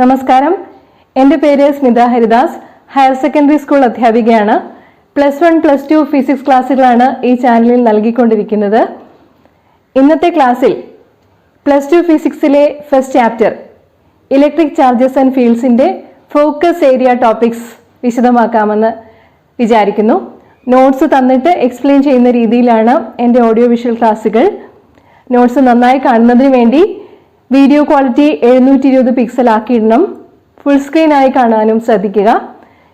നമസ്കാരം, എൻ്റെ പേര് Smitha Haridas. Higher secondary school അധ്യാപികയാണ്. +1, +2 ഫിസിക്സ് ക്ലാസ്സുകളാണ് ഈ ചാനലിൽ നൽകിക്കൊണ്ടിരിക്കുന്നത്. ഇന്നത്തെ ക്ലാസ്സിൽ +2 ഫിസിക്സിലെ first chapter electric charges and ഫീൽഡ്സിൻ്റെ ഫോക്കസ് ഏരിയ ടോപ്പിക്സ് വിശദമാക്കാമെന്ന് വിചാരിക്കുന്നു. നോട്ട്സ് തന്നിട്ട് എക്സ്പ്ലെയിൻ ചെയ്യുന്ന രീതിയിലാണ് എൻ്റെ ഓഡിയോ വിഷ്വൽ ക്ലാസ്സുകൾ. നോട്ട്സ് നന്നായി കാണുന്നതിന് വേണ്ടി വീഡിയോ ക്വാളിറ്റി 720 പിക്സൽ ആക്കിയിടണം. ഫുൾ സ്ക്രീൻ ആയി കാണാനും ശ്രദ്ധിക്കുക.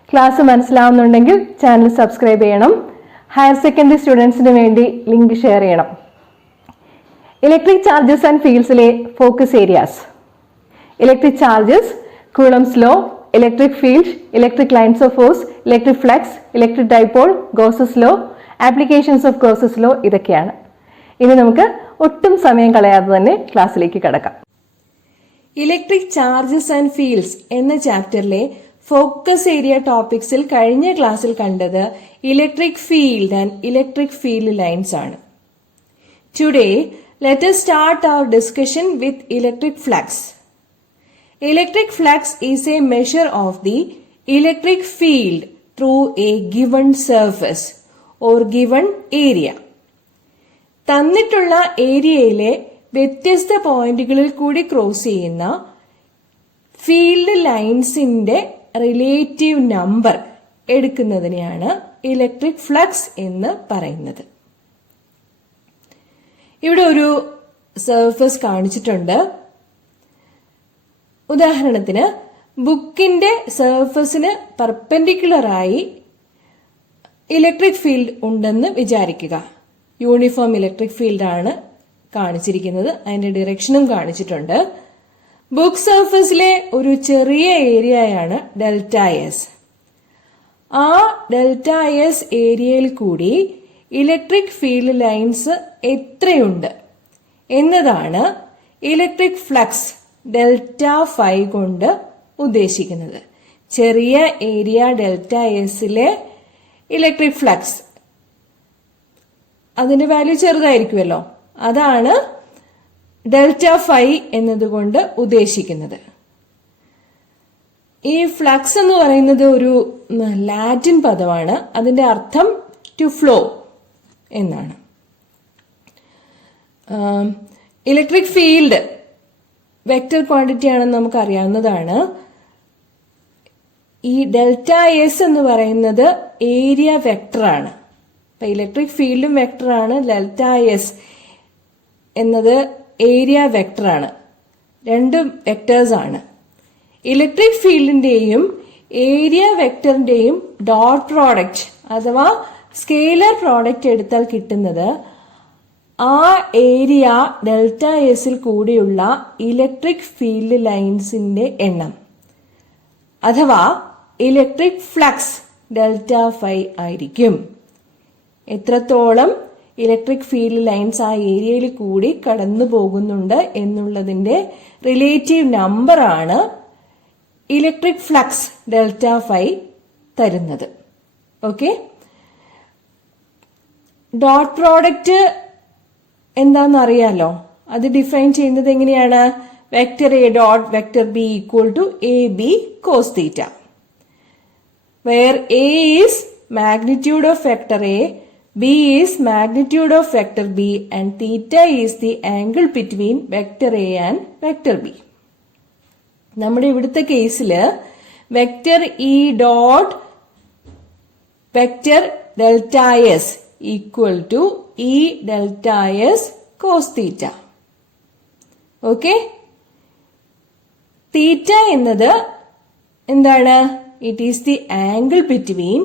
ക്ലാസ് മനസ്സിലാവുന്നുണ്ടെങ്കിൽ ചാനൽ സബ്സ്ക്രൈബ് ചെയ്യണം. ഹയർ സെക്കൻഡറി സ്റ്റുഡൻസിന് വേണ്ടി ലിങ്ക് ഷെയർ ചെയ്യണം. ഇലക്ട്രിക് ചാർജസ് ആൻഡ് ഫീൽഡ്സിലെ focus areas: electric charges, Coulomb's law, electric field, electric lines of force, electric flux, electric dipole, Gauss's law, applications of Gauss's law, ഇതൊക്കെയാണ്. ഇനി നമുക്ക് ഒട്ടും സമയം കളയാതെ തന്നെ ക്ലാസ്സിലേക്ക് കടക്കാം. ഇലക്ട്രിക് ചാർജസ് ആൻഡ് ഫീൽഡ്സ് എന്ന ചാപ്റ്ററിലെ ഫോക്കസ് ഏരിയ ടോപ്പിക്സിൽ കഴിഞ്ഞ ക്ലാസ്സിൽ കണ്ടത് electric field and electric field lines ആണ്. Today let us start our discussion with electric flux. Electric flux is a measure of the electric field through a given surface or given area. തന്നിട്ടുള്ള ഏരിയയിലെ വ്യത്യസ്ത പോയിന്റുകളിൽ കൂടി cross ചെയ്യുന്ന field ലൈൻസിന്റെ relative number എടുക്കുന്നതിനെയാണ് electric flux എന്ന് പറയുന്നത്. ഇവിടെ ഒരു സർഫസ് കാണിച്ചിട്ടുണ്ട്. ഉദാഹരണത്തിന് ബുക്കിന്റെ സർഫസിന് പെർപെൻഡിക്കുലറായി ഇലക്ട്രിക് ഫീൽഡ് ഉണ്ടെന്ന് വിചാരിക്കുക. യൂണിഫോം ഇലക്ട്രിക് ഫീൽഡ് ആണ് കാണിച്ചിരിക്കുന്നത്. അതിന്റെ ഡിറക്ഷനും കാണിച്ചിട്ടുണ്ട്. ബുക്ക് സർഫസിലെ ഒരു ചെറിയ ഏരിയയാണ് ഡെൽറ്റ എസ്. ആ ഡെൽറ്റ എസ് ഏരിയയിൽ കൂടി ഇലക്ട്രിക് ഫീൽഡ് ലൈൻസ് എത്രയുണ്ട് എന്നതാണ് ഇലക്ട്രിക് ഫ്ലക്സ് ഡെൽറ്റ ഫൈ കൊണ്ട് ഉദ്ദേശിക്കുന്നത്. ചെറിയ ഏരിയ ഡെൽറ്റ എസിലെ ഇലക്ട്രിക് ഫ്ലക്സ്, അതിന്റെ വാല്യൂ ചെറുതായിരിക്കുമല്ലോ, അതാണ് ഡെൽറ്റ ഫൈ എന്നതുകൊണ്ട് ഉദ്ദേശിക്കുന്നത്. ഈ ഫ്ലക്സ് എന്ന് പറയുന്നത് ഒരു ലാറ്റിൻ പദമാണ്. അതിന്റെ അർത്ഥം ടു ഫ്ലോ എന്നാണ്. ഇലക്ട്രിക് ഫീൽഡ് വെക്റ്റർ ക്വാണ്ടിറ്റി ആണെന്ന് നമുക്ക് അറിയാവുന്നതാണ്. ഈ ഡെൽറ്റ എസ് എന്ന് പറയുന്നത് ഏരിയ വെക്ടറാണ്. അപ്പൊ ഇലക്ട്രിക് ഫീൽഡും വെക്ടറാണ്. ഡെൽറ്റ എസ് എന്നത് ഏരിയ വെക്ടറാണ്. രണ്ടും വെക്ടേഴ്സ് ആണ്. ഇലക്ട്രിക് ഫീൽഡിന്റെയും ഏരിയ വെക്ടറിന്റെയും ഡോട്ട് പ്രോഡക്റ്റ് അഥവാ സ്കെയിലർ പ്രോഡക്റ്റ് എടുത്താൽ കിട്ടുന്നത് ആ ഏരിയ ഡെൽറ്റ എസിൽ കൂടിയുള്ള ഇലക്ട്രിക് ഫീൽഡ് ലൈൻസിന്റെ എണ്ണം അഥവാ ഇലക്ട്രിക് ഫ്ലക്സ് ഡെൽറ്റ ഫൈ ആയിരിക്കും. എത്രത്തോളം ഇലക്ട്രിക് ഫീൽഡ് ലൈൻസ് ആ ഏരിയയിൽ കൂടി കടന്നു പോകുന്നുണ്ട് എന്നുള്ളതിന്റെ റിലേറ്റീവ് നമ്പർ ആണ് ഇലക്ട്രിക് ഫ്ലക്സ് ഡെൽറ്റ ഫൈ തരുന്നത്. ഓക്കെ, ഡോട്ട് പ്രോഡക്റ്റ് എന്താണെന്ന് അറിയാലോ. അത് ഡിഫൈൻ ചെയ്യുന്നത് എങ്ങനെയാണ്? Vector A dot vector B equal to A B cos theta, where A is magnitude of vector A, B is magnitude of vector B, and theta is the angle between vector A and vector B. നമ്മുടെ ഇവിടുത്തെ കേസില് vector E dot vector delta S equal to E delta S cos theta. Okay, theta എന്നത് എന്താണ്? It is the angle between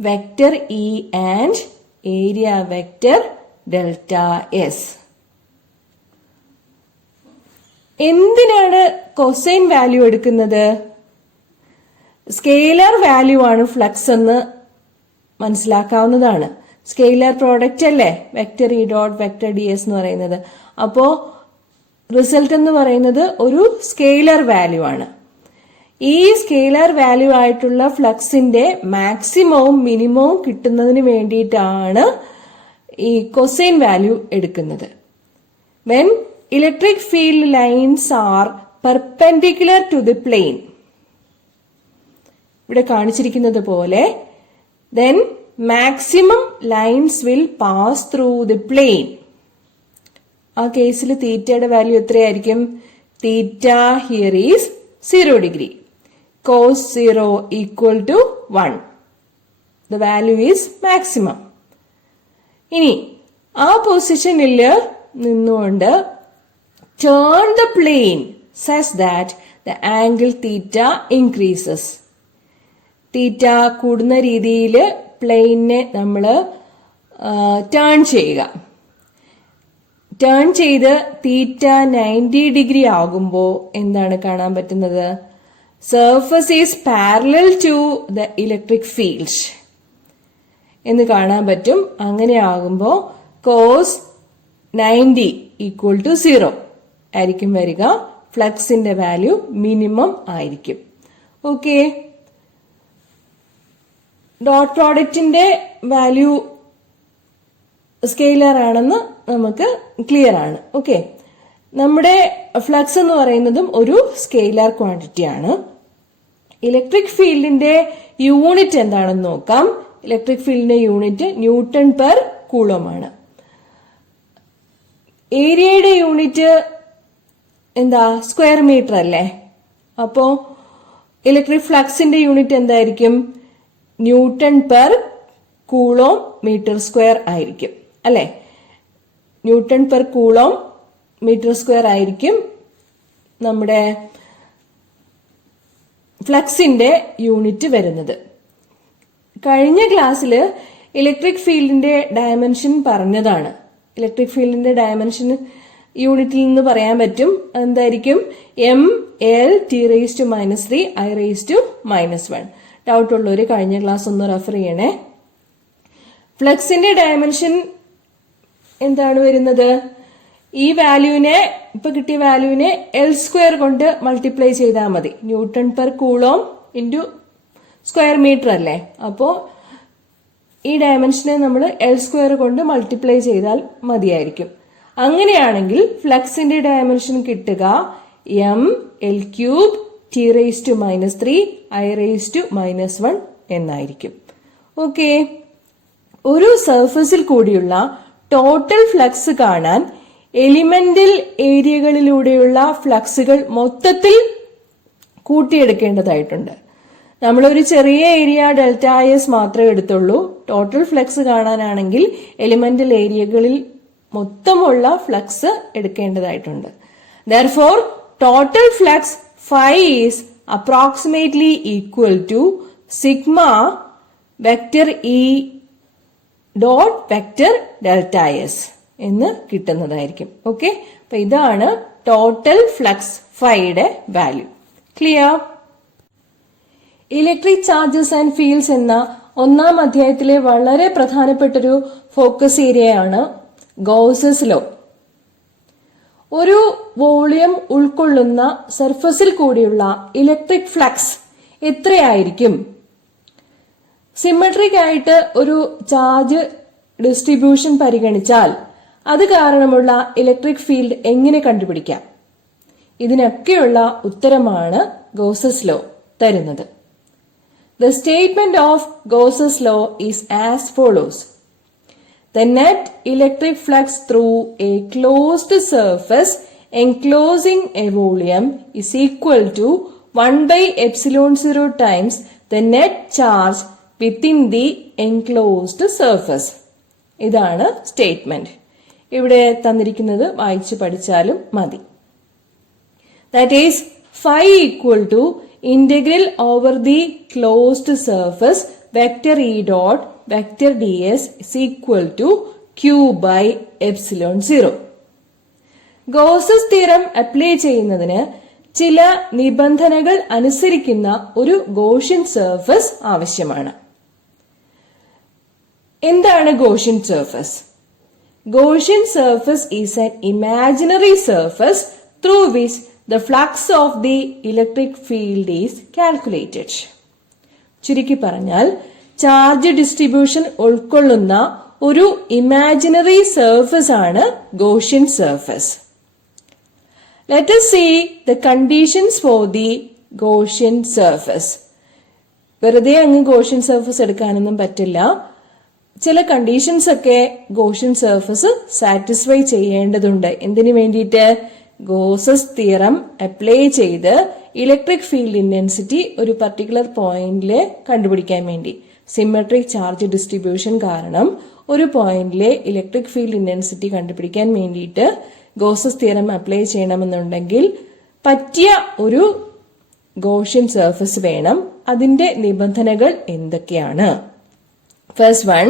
vector E and area vector delta S. എന്തിനാണ് cosine value എടുക്കുന്നത്? Scalar value ആണ് flux എന്ന് മനസ്സിലാക്കാവുന്നതാണ്. Scalar product അല്ലേ vector E dot vector D S എന്ന് പറയുന്നത്. അപ്പോ റിസൾട്ട് എന്ന് പറയുന്നത് ഒരു സ്കെയിലർ വാല്യൂ ആണ്. ഈ സ്കെയിലർ വാല്യൂ ആയിട്ടുള്ള ഫ്ലക്സിന്റെ മാക്സിമവും മിനിമവും കിട്ടുന്നതിന് വേണ്ടിയിട്ടാണ് ഈ കൊസൈൻ വാല്യൂ എടുക്കുന്നത്. When electric field lines are perpendicular to the plane. ഇവിടെ കാണിച്ചിരിക്കുന്നത് പോലെ then maximum lines will pass through the plane. ആ കേസിൽ തീറ്റയുടെ വാല്യൂ എത്രയായിരിക്കും? തീറ്റ here is 0 degree. Cos 0 equal to 1. The value is maximum. ഇനി ആ പൊസിഷനിൽ നിന്നുകൊണ്ട് turn the plane such that the angle theta increases. തീറ്റ കൂടുന്ന രീതിയിൽ പ്ലെയിനെ നമ്മൾ ടേൺ ചെയ്യുക. ടേൺ ചെയ്ത് തീറ്റ 90 ഡിഗ്രി ആകുമ്പോൾ എന്താണ് കാണാൻ പറ്റുന്നത്? Surface is parallel to the electric field എന്ന് കാണാൻ പറ്റും. അങ്ങനെ ആകുമ്പോൾ കോസ് 90 ഈക്വൽ ടു 0 ആയിരിക്കും വരിക. ഫ്ലക്സിന്റെ വാല്യൂ മിനിമം ആയിരിക്കും. ഓക്കെ, ഡോട്ട് പ്രോഡക്റ്റിന്റെ വാല്യൂ സ്കെയിലർ ആണെന്ന് നമുക്ക് ക്ലിയർ ആണ്. ഓക്കെ, നമ്മുടെ ഫ്ലക്സ് എന്ന് പറയുന്നതും ഒരു സ്കെയിലർ ക്വാണ്ടിറ്റി ആണ്. ഇലക്ട്രിക് ഫീൽഡിന്റെ യൂണിറ്റ് എന്താണെന്ന് നോക്കാം. ഇലക്ട്രിക് ഫീൽഡിന്റെ യൂണിറ്റ് ന്യൂട്ടൺ പെർ കൂളോം ആണ്. ഏരിയയുടെ യൂണിറ്റ് എന്താ? സ്ക്വയർ മീറ്റർ അല്ലേ? അപ്പോ ഇലക്ട്രിക് ഫ്ലക്സിന്റെ യൂണിറ്റ് എന്തായിരിക്കും? Newton per coulomb metre square ആയിരിക്കും അല്ലെ? Newton per coulomb metre square ആയിരിക്കും നമ്മുടെ ഫ്ലക്സിന്റെ യൂണിറ്റ് വരുന്നത്. കഴിഞ്ഞ ക്ലാസ്സിൽ ഇലക്ട്രിക് ഫീൽഡിന്റെ ഡയമെൻഷൻ പറഞ്ഞതാണ്. ഇലക്ട്രിക് ഫീൽഡിന്റെ ഡയമെൻഷൻ യൂണിറ്റിൽ നിന്ന് പറയാൻ പറ്റും. എന്തായിരിക്കും? mL(T⁻³ I⁻⁻1). ഡൗട്ട് ഉള്ളവര് കഴിഞ്ഞ ക്ലാസ് ഒന്ന് റെഫർ ചെയ്യണേ. ഫ്ലക്സിന്റെ ഡയമെൻഷൻ എന്താണ് വരുന്നത്? ഈ വാല്യൂവിനെ, ഇപ്പൊ കിട്ടിയ വാല്യൂവിനെ L² കൊണ്ട് മൾട്ടിപ്ലൈ ചെയ്താൽ മതി. Newton per coulomb into square metre അല്ലേ? അപ്പോ ഈ ഡയമെൻഷനെ നമ്മൾ L² കൊണ്ട് മൾട്ടിപ്ലൈ ചെയ്താൽ മതിയായിരിക്കും. അങ്ങനെയാണെങ്കിൽ ഫ്ലക്സിന്റെ ഡയമെൻഷൻ കിട്ടുക mL³ T⁻³ I⁻⁻1 എന്നായിരിക്കും. ഓക്കെ, ഒരു സർഫസിൽ കൂടിയുള്ള ടോട്ടൽ ഫ്ലക്സ് കാണാൻ എലിമെന്റൽ ഏരിയകളിലൂടെയുള്ള ഫ്ലക്സുകൾ മൊത്തത്തിൽ കൂട്ടിയെടുക്കേണ്ടതായിട്ടുണ്ട്. നമ്മളൊരു ചെറിയ ഏരിയ ΔS മാത്രമേ എടുത്തുള്ളൂ. ടോട്ടൽ ഫ്ലക്സ് കാണാനാണെങ്കിൽ എലിമെന്റൽ ഏരിയകളിൽ മൊത്തമുള്ള flux എടുക്കേണ്ടതായിട്ടുണ്ട്. Therefore, total flux phi is approximately equal to sigma vector E dot vector delta S എന്ന് കിട്ടുന്നതായിരിക്കും. ഓക്കെ, അപ്പൊ ഇതാണ് ടോട്ടൽ ഫ്ലക്സ് ഫൈയുടെ value. Clear? Electric charges and fields എന്ന 1ാം അധ്യായത്തിലെ വളരെ പ്രധാനപ്പെട്ടൊരു ഫോക്കസ് ഏരിയയാണ് ഗൗസസ് ലോ. ഒരു വോളിയം ഉൾക്കൊള്ളുന്ന സർഫസിൽ കൂടിയുള്ള ഇലക്ട്രിക് ഫ്ലക്സ് എത്രയായിരിക്കും? സിമെട്രിക് ആയിട്ട് ഒരു ചാർജ് ഡിസ്ട്രിബ്യൂഷൻ പരിഗണിച്ചാൽ അത് കാരണമുള്ള ഇലക്ട്രിക് ഫീൽഡ് എങ്ങനെ കണ്ടുപിടിക്കാം? ഇതിനൊക്കെയുള്ള ഉത്തരമാണ് ഗൗസസ് ലോ തരുന്നത്. The statement of Gauss's law is as follows. The net electric flux through a closed surface enclosing a volume is equal to 1/epsilon0 times the net charge within the enclosed surface. ഇതാണ് statement. ഇവിടെ തന്നിരിക്കുന്നത് വായിച്ചു പഠിച്ചാലും മതി. That is phi equal to integral over the closed surface vector E dot vector ds is equal to q by epsilon 0. Gauss's theorem apply ചെയ്യുന്നതിന് ചില നിബന്ധനകൾ അനുസരിക്കുന്ന ഒരു ഗോഷ്യൻ സർഫസ് ആവശ്യമാണ്. എന്താണ് Gaussian surface? Gaussian surface is an imaginary surface through which the flux of the electric field is calculated. ചുരുക്കി പറഞ്ഞാൽ charge distribution ഉൾക്കൊള്ളുന്ന ഒരു ഇമാജിനറി സർഫസ് ആണ് Gaussian surface. Let us see the conditions for the Gaussian surface. വെറുതെ അങ്ങ് Gaussian surface എടുക്കാനൊന്നും പറ്റില്ല. ചില കണ്ടീഷൻസ് ഒക്കെ ഗോഷ്യൻ സർഫസ് സാറ്റിസ്ഫൈ ചെയ്യേണ്ടതുണ്ട്. എന്തിനു വേണ്ടിയിട്ട്? ഗോസസ് തിയറം അപ്ലൈ ചെയ്ത് ഇലക്ട്രിക് ഫീൽഡ് ഇന്റൻസിറ്റി ഒരു പർട്ടിക്കുലർ പോയിന്റില് കണ്ടുപിടിക്കാൻ വേണ്ടി. സിമെട്രിക് ചാർജ് ഡിസ്ട്രിബ്യൂഷൻ കാരണം ഒരു പോയിന്റിലെ ഇലക്ട്രിക് ഫീൽഡ് ഇന്റൻസിറ്റി കണ്ടുപിടിക്കാൻ വേണ്ടിയിട്ട് ഗോസസ് തിയറം അപ്ലൈ ചെയ്യണമെന്നുണ്ടെങ്കിൽ പറ്റിയ ഒരു ഗോഷ്യൻ സർഫസ് വേണം. അതിന്റെ നിബന്ധനകൾ എന്തൊക്കെയാണ്? ഫസ്റ്റ് വൺ,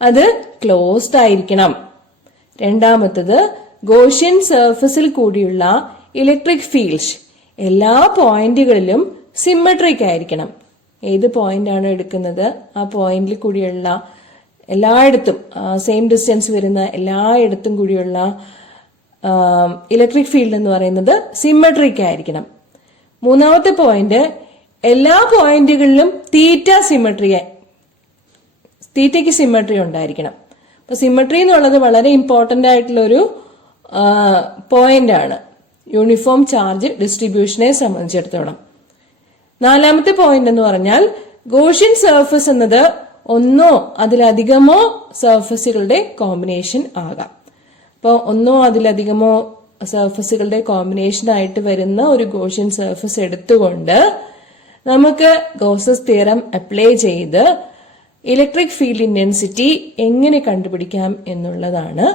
അത് ക്ലോസ്ഡ് ആയിരിക്കണം. രണ്ടാമത്തത്, ഗോഷ്യൻ സർഫസിൽ കൂടിയുള്ള ഇലക്ട്രിക് ഫീൽഡ് എല്ലാ പോയിന്റുകളിലും സിമെട്രിക് ആയിരിക്കണം. ഏത് പോയിന്റ് ആണോ എടുക്കുന്നത് ആ പോയിന്റിൽ കൂടിയുള്ള എല്ലായിടത്തും സെയിം ഡിസ്റ്റൻസ് വരുന്ന എല്ലായിടത്തും കൂടിയുള്ള ഇലക്ട്രിക് ഫീൽഡ് എന്ന് പറയുന്നത് സിമെട്രിക് ആയിരിക്കണം. മൂന്നാമത്തെ പോയിന്റ്, എല്ലാ പോയിന്റുകളിലും തീറ്റയ്ക്ക് സിമെട്രി ഉണ്ടായിരിക്കണം. അപ്പൊ സിമെട്രി എന്നുള്ളത് വളരെ ഇമ്പോർട്ടന്റ് ആയിട്ടുള്ള ഒരു പോയിന്റ് ആണ് യൂണിഫോം ചാർജ് ഡിസ്ട്രിബ്യൂഷനെ സംബന്ധിച്ചിടത്തോളം. നാലാമത്തെ പോയിന്റ് എന്ന് പറഞ്ഞാൽ ഗോഷ്യൻ സർഫസ് എന്നത് ഒന്നോ അതിലധികമോ സർഫസുകളുടെ കോമ്പിനേഷൻ ആകാം. അപ്പോൾ ഒന്നോ അതിലധികമോ സർഫസുകളുടെ കോമ്പിനേഷൻ ആയിട്ട് വരുന്ന ഒരു ഗോഷ്യൻ സർഫസ് എടുത്തുകൊണ്ട് നമുക്ക് ഗോസസ് തിയറം അപ്ലൈ ചെയ്ത് ഇലക്ട്രിക് ഫീൽഡ് ഇന്റൻസിറ്റി എങ്ങനെ കണ്ടുപിടിക്കാം എന്നുള്ളതാണ്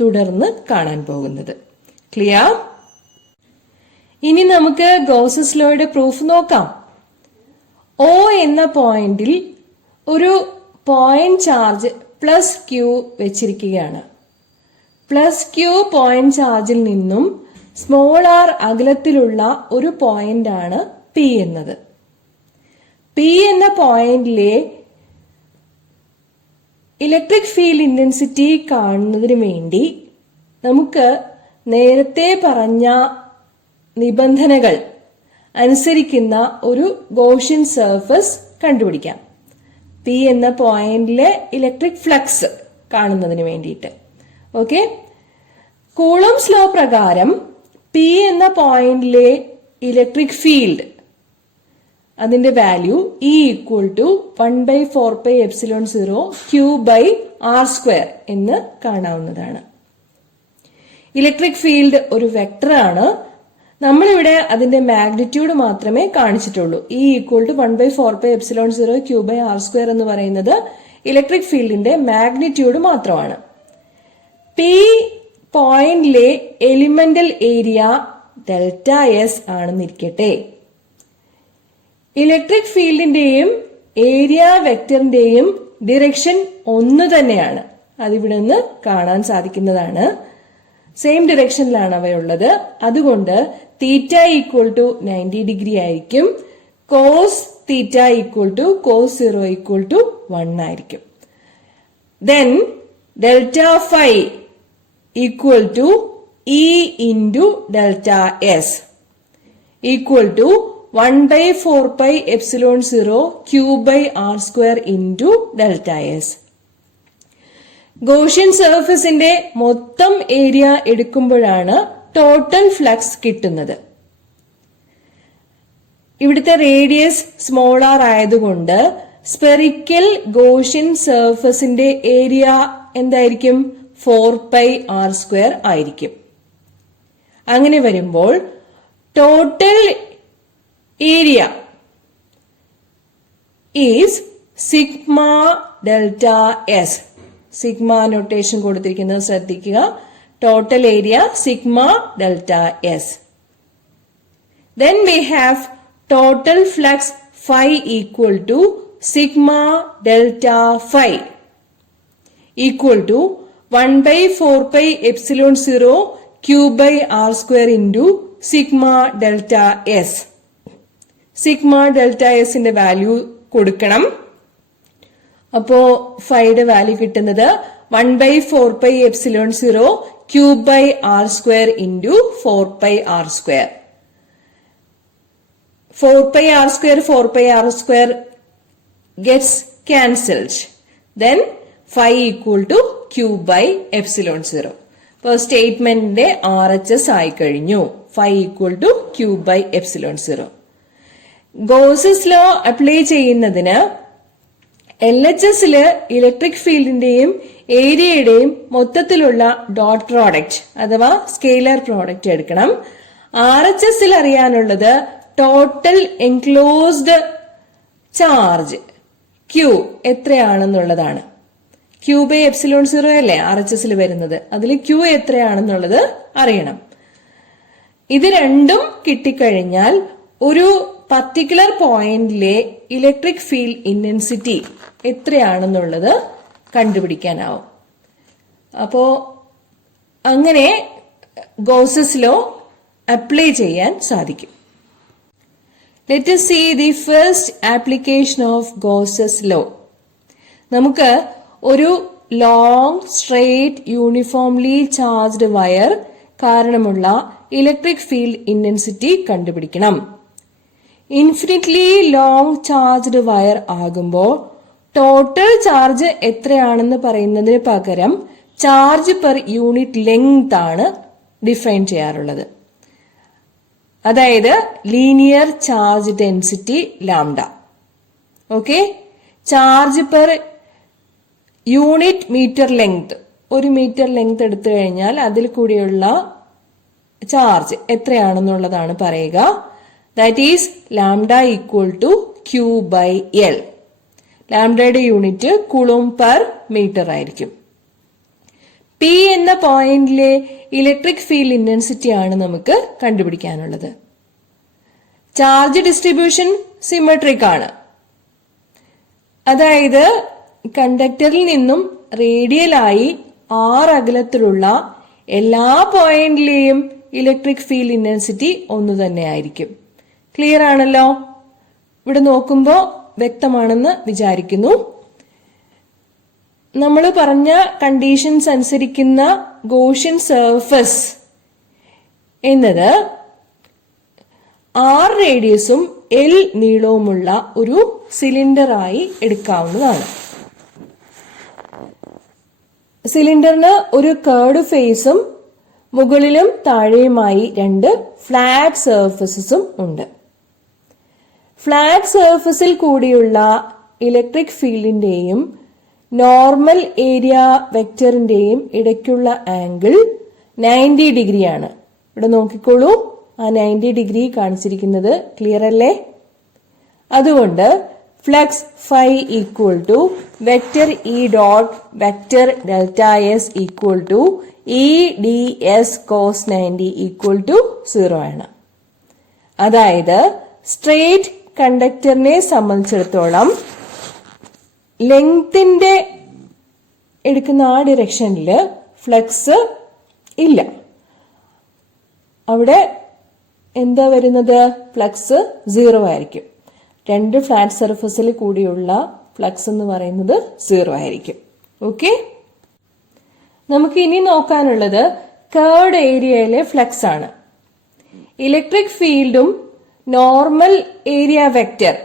തുടർന്ന് കാണാൻ പോകുന്നത്. ക്ലിയർ? ഇനി നമുക്ക് ഗോസസ് ലോയുടെ പ്രൂഫ് നോക്കാം. O എന്ന പോയിന്റിൽ ഒരു പോയിന്റ് ചാർജ് പ്ലസ് ക്യൂ വെച്ചിരിക്കുകയാണ്. പ്ലസ് ക്യൂ പോയിന്റ് ചാർജിൽ നിന്നും സ്മോൾ ആർ അകലത്തിലുള്ള ഒരു പോയിന്റ് ആണ് പി എന്നത്. പി എന്ന പോയിന്റിലെ ഇലക്ട്രിക് ഫീൽഡ് ഇന്റൻസിറ്റി കാണുന്നതിന് വേണ്ടി നമുക്ക് നേരത്തെ പറഞ്ഞ നിബന്ധനകൾ അനുസരിക്കുന്ന ഒരു ഗോഷ്യൻ സർഫസ് കണ്ടുപിടിക്കാം. പി എന്ന പോയിന്റിലെ ഇലക്ട്രിക് ഫ്ലക്സ് കാണുന്നതിന് വേണ്ടിയിട്ട്. ഓക്കെ, കൂളംസ് ലോ പ്രകാരം പി എന്ന പോയിന്റിലെ ഇലക്ട്രിക് ഫീൽഡ് അതിന്റെ വാല്യൂ E = 1/4πε0 Q/r² എന്ന് കാണാവുന്നതാണ്. ഇലക്ട്രിക് ഫീൽഡ് ഒരു വെക്ടർ ആണ്. നമ്മളിവിടെ അതിന്റെ മാഗ്നിറ്റ്യൂഡ് മാത്രമേ കാണിച്ചിട്ടുള്ളൂ. E = 1/4πε0 Q/r² എന്ന് പറയുന്നത് ഇലക്ട്രിക് ഫീൽഡിന്റെ മാഗ്നിറ്റ്യൂഡ് മാത്രമാണ്. പി പോയിന്റിലെ എലിമെന്റൽ ഏരിയ ΔS ആണെന്നിരിക്കട്ടെ. ഇലക്ട്രിക് ഫീൽഡിന്റെയും ഏരിയ വെക്ടറിന്റെയും ഡിറക്ഷൻ ഒന്ന് തന്നെയാണ്. അതിവിടെ നിന്ന് കാണാൻ സാധിക്കുന്നതാണ്. സെയിം ഡിറക്ഷനിലാണ് അവയുള്ളത്. അതുകൊണ്ട് θ = 90 ഡിഗ്രി ആയിരിക്കും. cos θ = cos 0 = 1 ആയിരിക്കും. Then delta phi = E into delta S = 1/4πε0 Q/r² into delta S. Gaussian സർഫസിന്റെ മൊത്തം ഏരിയ എടുക്കുമ്പോഴാണ് ടോട്ടൽ ഫ്ലക്സ് കിട്ടുന്നത്. ഇവിടുത്തെ റേഡിയസ് സ്മോൾ ആർ ആയതുകൊണ്ട് സ്പെറിക്കൽ ഗോഷ്യൻ സർഫസിന്റെ ഏരിയ എന്തായിരിക്കും? 4πr² ആയിരിക്കും. അങ്ങനെ വരുമ്പോൾ total area is sigma delta S. Sigma notation കൊടുത്തിരിക്കുന്നത് ശ്രദ്ധിക്കുക. Total area sigma delta S. Then we have total flux phi = sigma delta phi = 1/4πε0 Q/r² into sigma delta S. Sigma delta എസിന്റെ value കൊടുക്കണം. അപ്പോ ഫൈയുടെ value കിട്ടുന്നത് 1/4πε0 Q/r² into 4πr². 4πr² gets cancelled. Then phi = Q/ε0. അപ്പോൾ സ്റ്റേറ്റ്മെന്റിന്റെ RHS ആയി കഴിഞ്ഞു. phi equal to q by epsilon 0. Gauss's law apply ചെയ്യുന്നതിന് LHSല് ഇലക്ട്രിക് ഫീൽഡിന്റെയും ഏരിയയുടെയും മൊത്തത്തിലുള്ള ഡോട്ട് പ്രോഡക്റ്റ് അഥവാ സ്കെയിലർ പ്രോഡക്റ്റ് എടുക്കണം. RHSൽ അറിയാനുള്ളത് ടോട്ടൽ എൻക്ലോസ്ഡ് ചാർജ് Q എത്രയാണെന്നുള്ളതാണ്. Q by epsilon 0 അല്ലേ RHSൽ വരുന്നത്, അതിൽ Q എത്രയാണെന്നുള്ളത് അറിയണം. ഇത് രണ്ടും കിട്ടിക്കഴിഞ്ഞാൽ ഒരു പർട്ടിക്കുലർ പോയിന്റിലെ ഇലക്ട്രിക് ഫീൽഡ് ഇന്റൻസിറ്റി എത്രയാണെന്നുള്ളത് കണ്ടുപിടിക്കാനാവും. അപ്പോ അങ്ങനെ ഗോസസ് ലോ അപ്ലൈ ചെയ്യാൻ സാധിക്കും. Let us see the first application of Gauss's law. നമുക്ക് ഒരു long straight uniformly charged wire കാരണമുള്ള ഇലക്ട്രിക് ഫീൽഡ് ഇന്റൻസിറ്റി കണ്ടുപിടിക്കണം. ഇൻഫിനിറ്റ്ലി ലോങ് ചാർജ്ഡ് വയർ ആകുമ്പോൾ ടോട്ടൽ ചാർജ് എത്രയാണെന്ന് പറയുന്നതിന് പകരം ചാർജ് പെർ യൂണിറ്റ് ലെങ്ത് ആണ് ഡിഫൈൻ ചെയ്യാറുള്ളത്. അതായത് linear charge density lambda. Okay, charge per unit metre length, ഒരു മീറ്റർ ലെങ്ത് എടുത്തു കഴിഞ്ഞാൽ അതിൽ കൂടിയുള്ള ചാർജ് എത്രയാണെന്നുള്ളതാണ് പറയുക. That is lambda equal to Q by L. ലാംഡയുടെ യൂണിറ്റ് കുളും പെർ മീറ്റർ ആയിരിക്കും. പി എന്ന പോയിന്റിലെ ഇലക്ട്രിക് ഫീൽഡ് ഇന്റൻസിറ്റി ആണ് നമുക്ക് കണ്ടുപിടിക്കാനുള്ളത്. ചാർജ് ഡിസ്ട്രിബ്യൂഷൻ സിമെട്രിക് ആണ്. അതായത് കണ്ടക്ടറിൽ നിന്നും റേഡിയലായി r അകലത്തിലുള്ള എല്ലാ പോയിന്റിലെയും ഇലക്ട്രിക് ഫീൽഡ് ഇന്റൻസിറ്റി ഒന്ന് തന്നെ ആയിരിക്കും. ക്ലിയർ ആണല്ലോ? ഇവിടെ നോക്കുമ്പോൾ വ്യക്തമാണെന്ന് വിചാരിക്കുന്നു. നമ്മൾ പറഞ്ഞ കണ്ടീഷൻസ് അനുസരിക്കുന്ന ഗോഷ്യൻ സർഫസ് എന്നത് r റേഡിയസും l നീളവുമുള്ള ഒരു സിലിണ്ടറായി എടുക്കാവുന്നതാണ്. സിലിണ്ടറിന് ഒരു കർവ്ഡ് ഫേസും മുകളിലും താഴെയുമായി രണ്ട് ഫ്ലാറ്റ് സർഫസസും ഉണ്ട്. ഫ്ലാറ്റ് സർഫസിൽ കൂടിയുള്ള ഇലക്ട്രിക് ഫീൽഡിന്റെയും നോർമൽ ഏരിയ വെക്ടറിന്റെയും ഇടയ്ക്കുള്ള ആംഗിൾ 90 ഡിഗ്രിയാണ്. ഇവിടെ നോക്കിക്കോളൂ, ആ 90 ഡിഗ്രി കാണിച്ചിരിക്കുന്നത് ക്ലിയർ അല്ലേ? അതുകൊണ്ട് flux phi equal to vector E dot vector delta S equal to E D S cos 90 equal to 0 ആണ്. അതായത് സ്ട്രെയിറ്റ് കണ്ടക്ടറിനെ സംബന്ധിച്ചിടത്തോളം ലെങ്ത്തിന്റെ എടുക്കുന്ന ആ ഡിറക്ഷനിൽ ഫ്ലക്സ് ഇല്ല. അവിടെ എന്താ വരുന്നത്? ഫ്ലക്സ് 0 ആയിരിക്കും. രണ്ട് ഫ്ലാറ്റ് സർഫസിൽ കൂടിയുള്ള ഫ്ലക്സ് എന്ന് പറയുന്നത് 0 ആയിരിക്കും. ഓക്കെ, നമുക്ക് ഇനി നോക്കാനുള്ളത് കർവ്ഡ് ഏരിയയിലെ ഫ്ലക്സ് ആണ്. ഇലക്ട്രിക് ഫീൽഡും normal area vector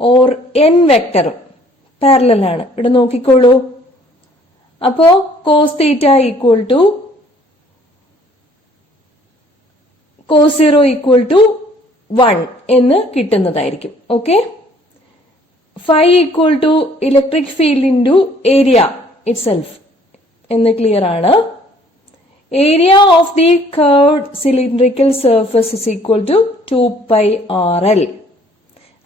or N വെക്ടറും പാരലൽ ആണ്. ഇവിടെ നോക്കിക്കോളൂ. അപ്പോ cos theta equal to cos 0 equal to 1 എന്ന് കിട്ടുന്നതായിരിക്കും. Okay, phi equal to electric field into area itself എന്ന് ക്ലിയർ ആണ്. Area of the curved cylindrical surface is equal to 2πRL.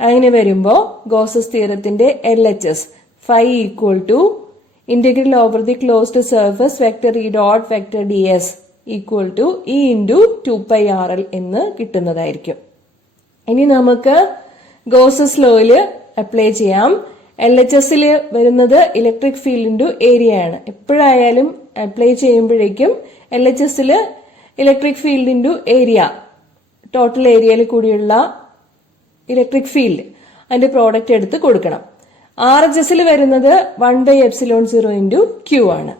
അങ്ങനെ വരുമ്പോൾ ഗോസസ് തിയറത്തിന്റെ LHS phi equal to integral over the closed surface vector E dot vector D S equal to E into 2πRL എന്ന് കിട്ടുന്നതായിരിക്കും. ഇനി നമുക്ക് Gauss's ലോയില് apply ചെയ്യാം. LHSൽ വരുന്നത് electric field into area ആണ്. എപ്പോഴായാലും അപ്ലൈ ചെയ്യുമ്പോഴേക്കും LHSൽ electric field into area, total ഏരിയയിൽ കൂടിയുള്ള ഇലക്ട്രിക് ഫീൽഡ് അതിന്റെ പ്രോഡക്റ്റ് എടുത്ത് കൊടുക്കണം. RHSൽ വരുന്നത് 1/ε0 ഇൻറ്റു Q ആണ്.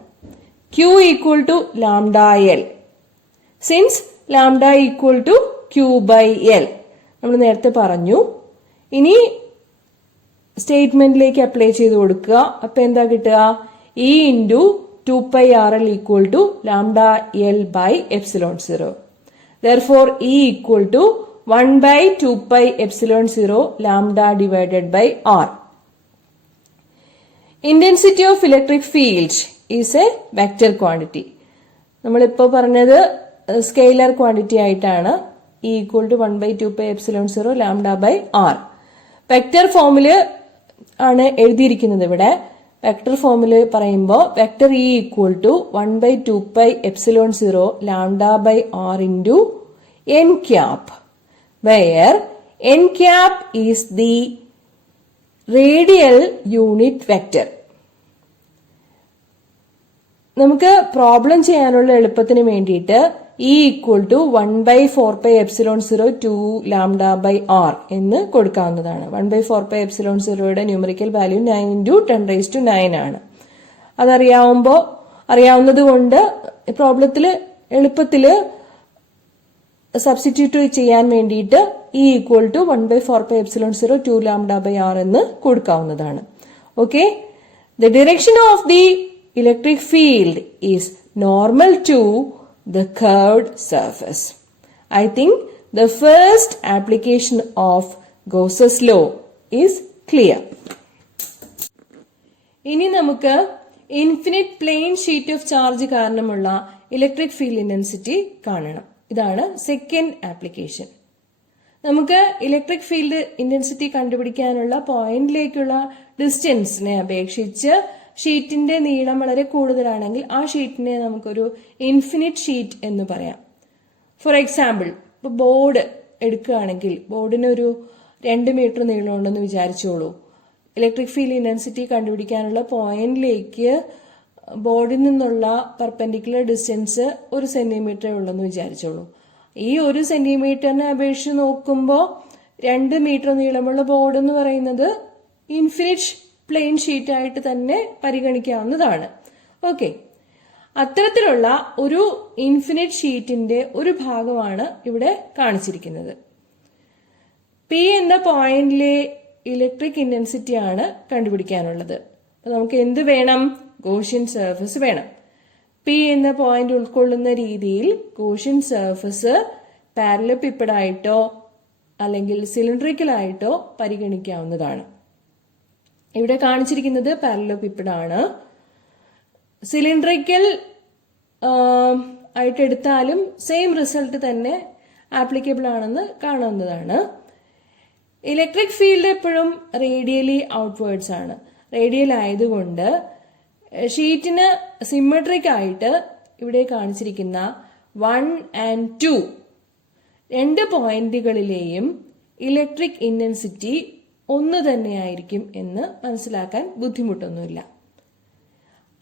Q equal to lambda L. Since lambda equal to Q by L നമ്മൾ നേരത്തെ പറഞ്ഞു. ഇനി സ്റ്റേറ്റ്മെന്റിലേക്ക് അപ്ലൈ ചെയ്ത് കൊടുക്കുക. അപ്പൊ എന്താ കിട്ടുക? E into 2πRL equal to lambda L by ε0. Therefore, E equal to 1 by 2 pi epsilon 0 lambda divided by R. Intensity of electric field is a vector quantity. നമ്മളിപ്പോൾ പറഞ്ഞത് സ്കെയിലർ ക്വാണ്ടിറ്റി ആയിട്ടാണ്. E equal to 1 by 2 pi epsilon 0 lambda by R. Vector ഫോമില് ആണ് എഴുതിയിരിക്കുന്നത് ഇവിടെ. Vector ഫോമില് പറയുമ്പോൾ vector E equal to 1 by 2 pi epsilon 0 lambda by R into n cap, where n cap is the radial unit vector. നമുക്ക് problem ചെയ്യാനുള്ള എളുപ്പത്തിന് വേണ്ടിയിട്ട് E equal to 1 by 4 pi epsilon 0 2 lambda by R എന്ന് കൊടുക്കാവുന്നതാണ്. 1 by 4 pi epsilon 0യുടെ numerical value 9 into 10 raised to 9 ആണ്. അറിയാവുന്നത് കൊണ്ട് പ്രോബ്ലത്തില് എളുപ്പത്തില് സബ്സ്റ്റിറ്റ്യൂട്ട് ചെയ്യാൻ വേണ്ടിയിട്ട് E equal to 1 by 4 pi epsilon 0 2 lambda by R എന്ന് കൊടുക്കാവുന്നതാണ്. Okay, the direction of the electric field is normal to the curved surface. I think the first application of Gauss's law is clear. ഇനി നമുക്ക് infinite plane sheet of charge കാരണമുള്ള electric field intensity കാണണം. ഇതാണ് second application. നമുക്ക് electric field intensity കണ്ടുപിടിക്കാനുള്ള പോയിന്റിലേക്കുള്ള ഡിസ്റ്റൻസിനെ അപേക്ഷിച്ച് ഷീറ്റിന്റെ നീളം വളരെ കൂടുതലാണെങ്കിൽ ആ ഷീറ്റിനെ നമുക്കൊരു ഇൻഫിനിറ്റ് ഷീറ്റ് എന്ന് പറയാം. ഫോർ എക്സാമ്പിൾ, ഇപ്പൊ ബോർഡ് എടുക്കുകയാണെങ്കിൽ ബോർഡിനൊരു 2 മീറ്റർ നീളമുണ്ടെന്ന് വിചാരിച്ചോളൂ. ഇലക്ട്രിക് ഫീൽഡ് ഇന്റൻസിറ്റി കണ്ടുപിടിക്കാനുള്ള പോയിന്റിലേക്ക് ബോർഡിൽ നിന്നുള്ള പെർപെൻഡിക്കുലർ ഡിസ്റ്റൻസ് 1 സെന്റിമീറ്റർ ഉള്ളെന്ന് വിചാരിച്ചോളൂ. ഈ 1 സെന്റിമീറ്ററിനെ അപേക്ഷിച്ച് നോക്കുമ്പോൾ 2 മീറ്റർ നീളമുള്ള ബോർഡ് എന്ന് പറയുന്നത് ഇൻഫിനിറ്റ് പ്ലെയിൻ ഷീറ്റ് ആയിട്ട് തന്നെ പരിഗണിക്കാവുന്നതാണ്. ഓക്കെ, അത്തരത്തിലുള്ള ഒരു ഇൻഫിനിറ്റ് ഷീറ്റിന്റെ ഒരു ഭാഗമാണ് ഇവിടെ കാണിച്ചിരിക്കുന്നത്. പി എന്ന പോയിന്റിലെ ഇലക്ട്രിക് ഇന്റൻസിറ്റി ആണ് കണ്ടുപിടിക്കാനുള്ളത്. നമുക്ക് എന്ത് വേണം? ഗോഷ്യൻ സർഫസ് വേണം. പി എന്ന പോയിന്റ് ഉൾക്കൊള്ളുന്ന രീതിയിൽ ഗോഷ്യൻ സർഫസ് പാരലപ്പിപ്പഡ് ആയിട്ടോ അല്ലെങ്കിൽ സിലിണ്ടറിക്കൽ ആയിട്ടോ പരിഗണിക്കാവുന്നതാണ്. ഇവിടെ കാണിച്ചിരിക്കുന്നത് പാരലപ്പിപ്പഡ് ആണ്. സിലിണ്ടറിക്കൽ ആയിട്ട് എടുത്താലും സെയിം റിസൾട്ട് തന്നെ ആപ്ലിക്കബിൾ ആണെന്ന് കാണാവുന്നതാണ്. ഇലക്ട്രിക് ഫീൽഡ് എപ്പോഴും റേഡിയലി ഔട്ട്വേർഡ്സ് ആണ്. റേഡിയൽ ആയതുകൊണ്ട് ഷീറ്റിന് സിമെട്രിക് ആയിട്ട് ഇവിടെ കാണിച്ചിരിക്കുന്ന 1 and 2 രണ്ട് പോയിന്റുകളിലെയും ഇലക്ട്രിക് ഇന്റൻസിറ്റി ഒന്ന് തന്നെയായിരിക്കും എന്ന് മനസ്സിലാക്കാൻ ബുദ്ധിമുട്ടൊന്നുമില്ല.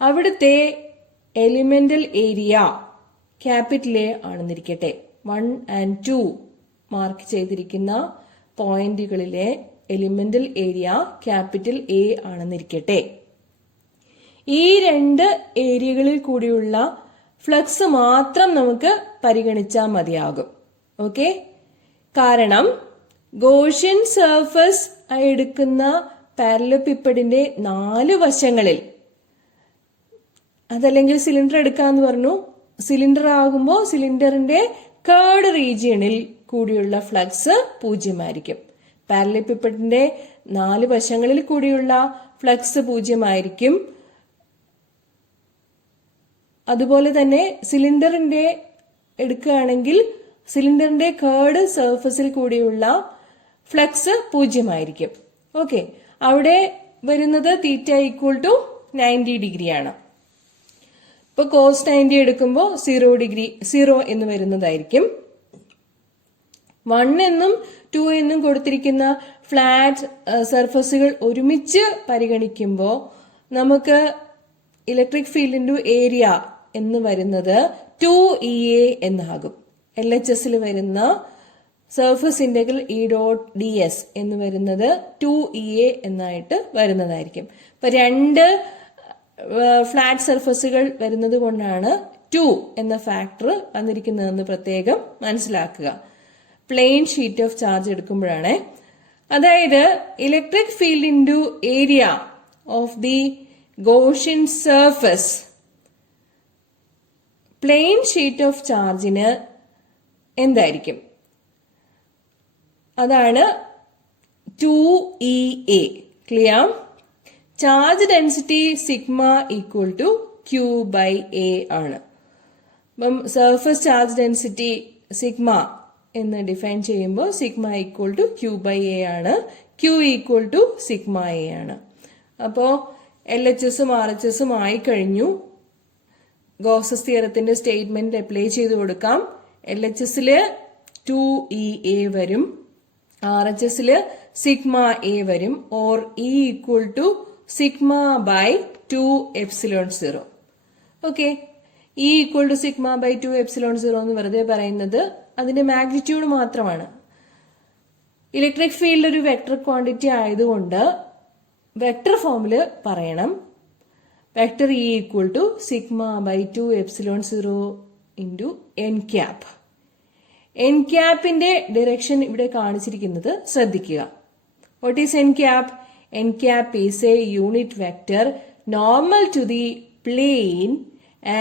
അവിടുത്തെ എലിമെന്റൽ ഏരിയ ക്യാപിറ്റൽ എ ആണെന്നിരിക്കട്ടെ. 1 and 2 മാർക്ക് ചെയ്തിരിക്കുന്ന പോയിന്റുകളിലെ എലിമെന്റൽ ഏരിയ ക്യാപിറ്റൽ എ ആണെന്നിരിക്കട്ടെ. ഈ 2 ഏരിയകളിൽ കൂടിയുള്ള ഫ്ലക്സ് മാത്രം നമുക്ക് പരിഗണിച്ചാൽ മതിയാകും. ഓക്കെ, കാരണം ഗോഷ്യൻ സർഫസ് എടുക്കുന്ന പാരലപ്പിപ്പഡിന്റെ 4 വശങ്ങളിൽ, അതല്ലെങ്കിൽ സിലിണ്ടർ എടുക്കാന്ന് പറഞ്ഞു, സിലിണ്ടർ ആകുമ്പോൾ സിലിണ്ടറിന്റെ കേർഡ് റീജിയണിൽ കൂടിയുള്ള ഫ്ലക്സ് 0 ആയിരിക്കും. പാരലപ്പിപ്പഡിന്റെ 4 വശങ്ങളിൽ കൂടിയുള്ള ഫ്ലക്സ് 0 ആയിരിക്കും. അതുപോലെ തന്നെ സിലിണ്ടറിന്റെ എടുക്കുകയാണെങ്കിൽ സിലിണ്ടറിന്റെ കേർഡ് സർഫസിൽ കൂടിയുള്ള ഫ്ലക്സ് 0 ആയിരിക്കും. ഓക്കെ, അവിടെ വരുന്നത് തീറ്റ ഈക്വൽ ടു 90 ഡിഗ്രി ആണ്. ഇപ്പൊ കോസ് 90 എടുക്കുമ്പോൾ 0 എന്ന് വരുന്നതായിരിക്കും. 1 എന്നും 2 എന്നും കൊടുത്തിരിക്കുന്ന ഫ്ലാറ്റ് സർഫസുകൾ ഒരുമിച്ച് പരിഗണിക്കുമ്പോൾ നമുക്ക് ഇലക്ട്രിക് ഫീൽഡിന്റെ ഏരിയ എന്ന് വരുന്നത് 2EA എന്നാകും. LHS വരുന്ന surface integral E dot DS എന്ന് വരുന്നത് 2EA എന്നായിട്ട് വരുന്നതായിരിക്കും. ഇപ്പൊ 2 ഫ്ലാറ്റ് സർഫസുകൾ വരുന്നത് കൊണ്ടാണ് 2 എന്ന ഫാക്ടർ വന്നിരിക്കുന്നതെന്ന് പ്രത്യേകം മനസ്സിലാക്കുക. പ്ലെയിൻ ഷീറ്റ് ഓഫ് ചാർജ് എടുക്കുമ്പോഴാണ്. അതായത് electric field into area of the Gaussian surface, plane sheet of ചാർജിന് എന്തായിരിക്കും? അതാണ് 2EA. Clear? Charge density sigma equal to Q by A ആണ്. അപ്പം സർഫസ് ചാർജ് ഡെൻസിറ്റി സിഗ്മ എന്ന് ഡിഫൈൻ ചെയ്യുമ്പോൾ sigma equal to Q by A ആണ്. Q equal to sigma A ആണ്. അപ്പോ LHSും RHSും ആയി കഴിഞ്ഞു. ഗോസസ് തിയറത്തിന്റെ സ്റ്റേറ്റ്മെന്റ് അപ്ലൈ ചെയ്ത് കൊടുക്കാം. LHSല് 2EA വരും, RHSല് സിഗ്മ A വരും, or E equal to sigma by 2 epsilon 0. Okay, E equal to sigma by 2 epsilon 0 എന്ന് വെറുതെ പറയുന്നത് അതിന്റെ മാഗ്നിറ്റ്യൂഡ് മാത്രമാണ്. ഇലക്ട്രിക് ഫീൽഡ് ഒരു വെക്ടർ ക്വാണ്ടിറ്റി ആയതുകൊണ്ട് വെക്ടർ ഫോമില് പറയണം. Vector E equal to sigma by 2 epsilon 0 into N cap. N ക്യാപ്പിന്റെ ഡയറക്ഷൻ ഇവിടെ കാണിച്ചിരിക്കുന്നത് ശ്രദ്ധിക്കുക. What is N cap? N cap is a unit vector normal to the plane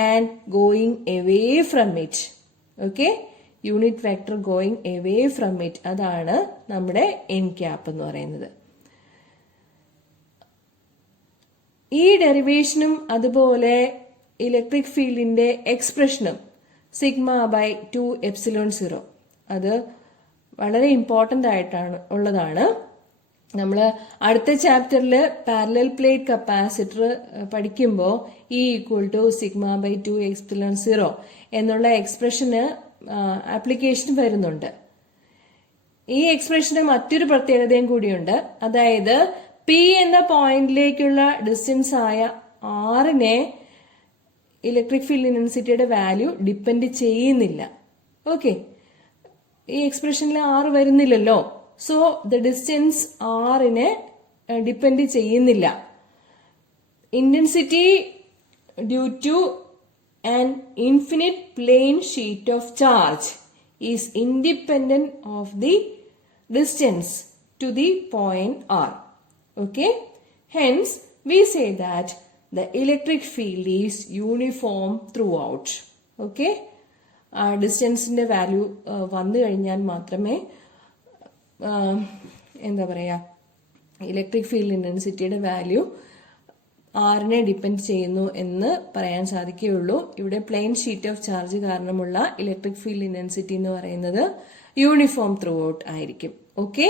and going away from it. Okay, unit vector going away from it, അതാണ് നമ്മുടെ N cap എന്ന് പറയുന്നത്. ഈ ഡെറിവേഷനും അതുപോലെ ഇലക്ട്രിക് ഫീൽഡിന്റെ എക്സ്പ്രഷനും സിഗ്മ ബൈ 2 എപ്സിലോൺ 0 അത് വളരെ important ആയിട്ടാണ് ഉള്ളതാണ്. നമ്മൾ അടുത്ത ചാപ്റ്ററിൽ പാരലൽ പ്ലേറ്റ് കപ്പാസിറ്റർ പഠിക്കുമ്പോൾ E equal to sigma by 2 epsilon 0 എന്നുള്ള എക്സ്പ്രഷന് ആപ്ലിക്കേഷൻ വരുന്നുണ്ട്. ഈ എക്സ്പ്രഷന് മറ്റൊരു പ്രത്യേകതയും കൂടിയുണ്ട്. അതായത് P എന്ന പോയിന്റിലേക്കുള്ള ഡിസ്റ്റൻസ് ആയ R-നെ ഇലക്ട്രിക് ഫീൽഡ് ഇന്റൻസിറ്റിയുടെ വാല്യൂ ഡിപ്പെൻഡ് ചെയ്യുന്നില്ല. ഓക്കെ, ഈ എക്സ്പ്രഷനിൽ R വരുന്നില്ലല്ലോ. സോ ദ ഡിസ്റ്റൻസ് R-നെ ഡിപ്പെൻഡ് ചെയ്യുന്നില്ല. Intensity due to an infinite plane sheet of charge is independent of the distance to the point R. Okay, hence we say that the electric field is uniform throughout. Okay, ഡിസ്റ്റൻസിന്റെ value വന്നു കഴിഞ്ഞാൽ മാത്രമേ എന്താ പറയാ electric field ഇന്റൻസിറ്റിയുടെ value ആറിനെ depend ചെയ്യുന്നു എന്ന് പറയാൻ സാധിക്കുകയുള്ളൂ. ഇവിടെ പ്ലെയിൻ ഷീറ്റ് ഓഫ് ചാർജ് കാരണമുള്ള ഇലക്ട്രിക് ഫീൽഡ് ഇന്റൻസിറ്റി എന്ന് പറയുന്നത് യൂണിഫോം ത്രൂ ഔട്ട് ആയിരിക്കും. ഓക്കെ.